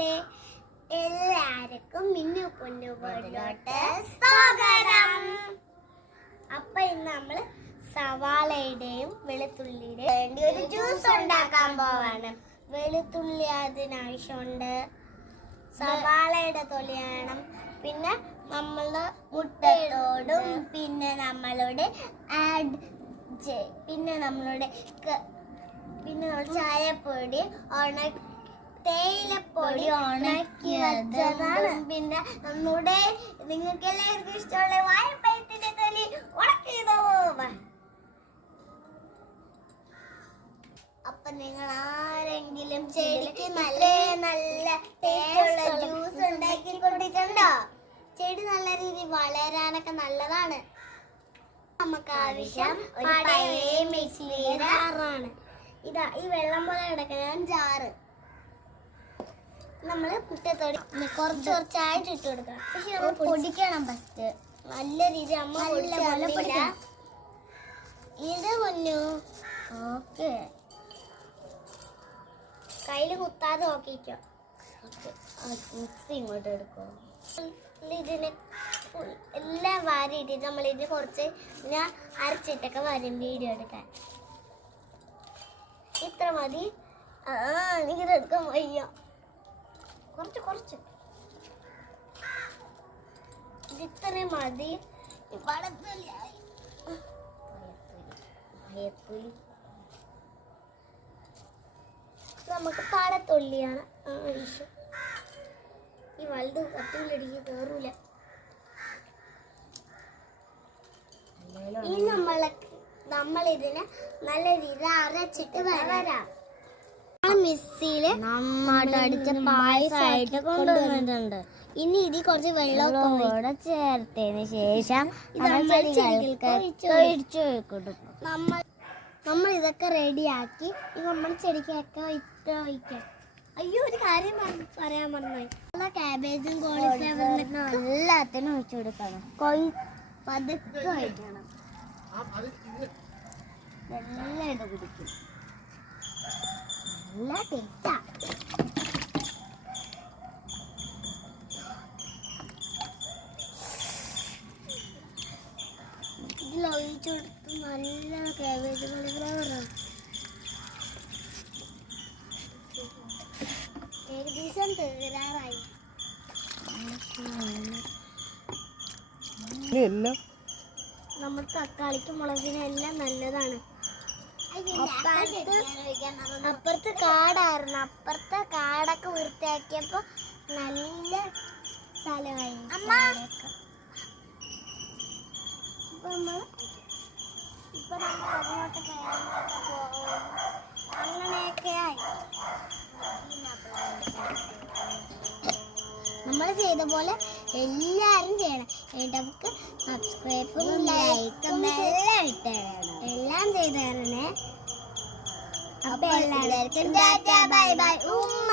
കൂട്ടുകാരെ എല്ലാവർക്കും മിന്നു പൊന്നു വീട്ടിലോട്ട് സ്വാഗതം. അപ്പൊ ഇന്ന് നമ്മൾ സവാളയുടെയും വെളുത്തുള്ളിയുടെയും വേണ്ടി ഒരു ജ്യൂസ് ഉണ്ടാക്കാൻ പോവാണ്. വെളുത്തുള്ളി അതിനാവശ്യമുണ്ട്. സവാളയുടെ തൊലി വേണം. പിന്നെ നമ്മളുടെ മുട്ടയോടും പിന്നെ നമ്മളുടെ ആഡ് പിന്നെ നമ്മളുടെ പിന്നെ നമ്മൾ ചായപ്പൊടി ഉണക്കി തേയിലപ്പൊടി ഉണക്കി വെച്ചതാണ്. പിന്നെ നമ്മുടെ നിങ്ങൾക്ക് എല്ലാവർക്കും ഇഷ്ടമുള്ള വാഴപ്പഴത്തിന്റെ തൊലി ഉണക്കിയതോ? അപ്പൊ നിങ്ങൾ ആരെങ്കിലും ചെടിക്ക് നല്ല നല്ല ടേസ്റ്റുള്ള ജ്യൂസ് ഉണ്ടാക്കി കൊണ്ടിട്ടുണ്ടോ ചെടി നല്ല രീതിയിൽ വളരാനൊക്കെ നല്ലതാണ്. നമുക്ക് ആവശ്യം പഴയ ജാറാണ്. ഇതാ ഈ വെള്ളം പോലെ കിടക്കുന്ന ജാറ്. നമ്മൾ മുട്ടത്തോടി കുറച്ച് കുറച്ചായിട്ട് ഇട്ട് കൊടുക്കണം. പക്ഷെ നമ്മൾ പൊടിക്കണം ഫസ്റ്റ് നല്ല രീതി അമ്മ പൊടിച്ചില്ല ഇത് പൊന്നു. ഓക്കെ. കയ്യിൽ കുത്താതെ നോക്കിക്കോ. മിക്സി ഇങ്ങോട്ട് എടുക്കോ. ഇതിനെ എല്ലാം വാരി ഇട്ടിട്ട് നമ്മൾ ഇതിന് കുറച്ച് ഞാൻ അരച്ചിട്ടൊക്കെ വരും വീഡിയോ എടുക്കാൻ. ഇത്ര മതി. ആ നീ ഇതെടുക്കാൻ വയ്യ. കുറച്ച് കുറച്ച്. ഇതിത്രയും മതി. വളർത്തുള്ളിയായി നമുക്ക് പഴത്തുള്ളിയാണ് ആവശ്യം ഈ വലുത് കത്തിയിലടിക്ക് കയറൂല ഇനി നമ്മളെ നമ്മളിതിനെ നല്ല രീതിയിൽ അരച്ചിട്ട് വരാം. മിക്സിയിൽ നന്നായിട്ട് അടിച്ച പായസമായിട്ട് കൊണ്ടുവന്നിട്ടുണ്ട്. ഇനി ഇതിൽ കുറച്ച് വെള്ളം കൂടെ ചേർത്തതിന് ശേഷം നമ്മൾ നമ്മൾ നമ്മൾ നമ്മൾ ഇതൊക്കെ റെഡിയാക്കി ഇത് നമ്മൾ ചെടിക്കൊക്കെ ഇട്ട് വയ്ക്കാം അയ്യോ ഒരു കാര്യം പറയാൻ പറഞ്ഞു നല്ല കാബേജും കോളിഫ്ലവറും എല്ലാത്തിനും ഒഴിച്ചു കൊടുക്കണം. കൊയ് പതുക്കെ ഒഴിക്കണം. എല്ലാം ഇത് കുടിക്കും. നല്ല ടേസ്റ്റാ കൊടുത്ത് കോളിഫ്ലവറാണ് ഏകദേശം തീരാറായി നമ്മൾ തക്കാളിക്കും മുളകിനും എല്ലാം നല്ലതാണ്. അപ്പുറത്ത് അപ്പുറത്ത് കാടായിരുന്നു. അപ്പുറത്തെ കാടൊക്കെ വൃത്തിയാക്കിയപ്പോ നല്ല സ്ഥലമായി അങ്ങനെയൊക്കെയായി ഇപ്പൊ നമ്മൾ ഇപ്പൊ നമ്മൾ അങ്ങനെയൊക്കെ ആയി. നമ്മൾ ചെയ്ത പോലെ എല്ലാരും ചെയ്യണം. എന്നിട്ട് നമുക്ക് സബ്സ്ക്രൈബും ലൈക്കും എല്ലാം ഇട്ടേരണം എല്ലാം ചെയ്തു തരണേ. അപ്പൊ എല്ലാവർക്കും ബൈ ബൈ ഉമ്മ.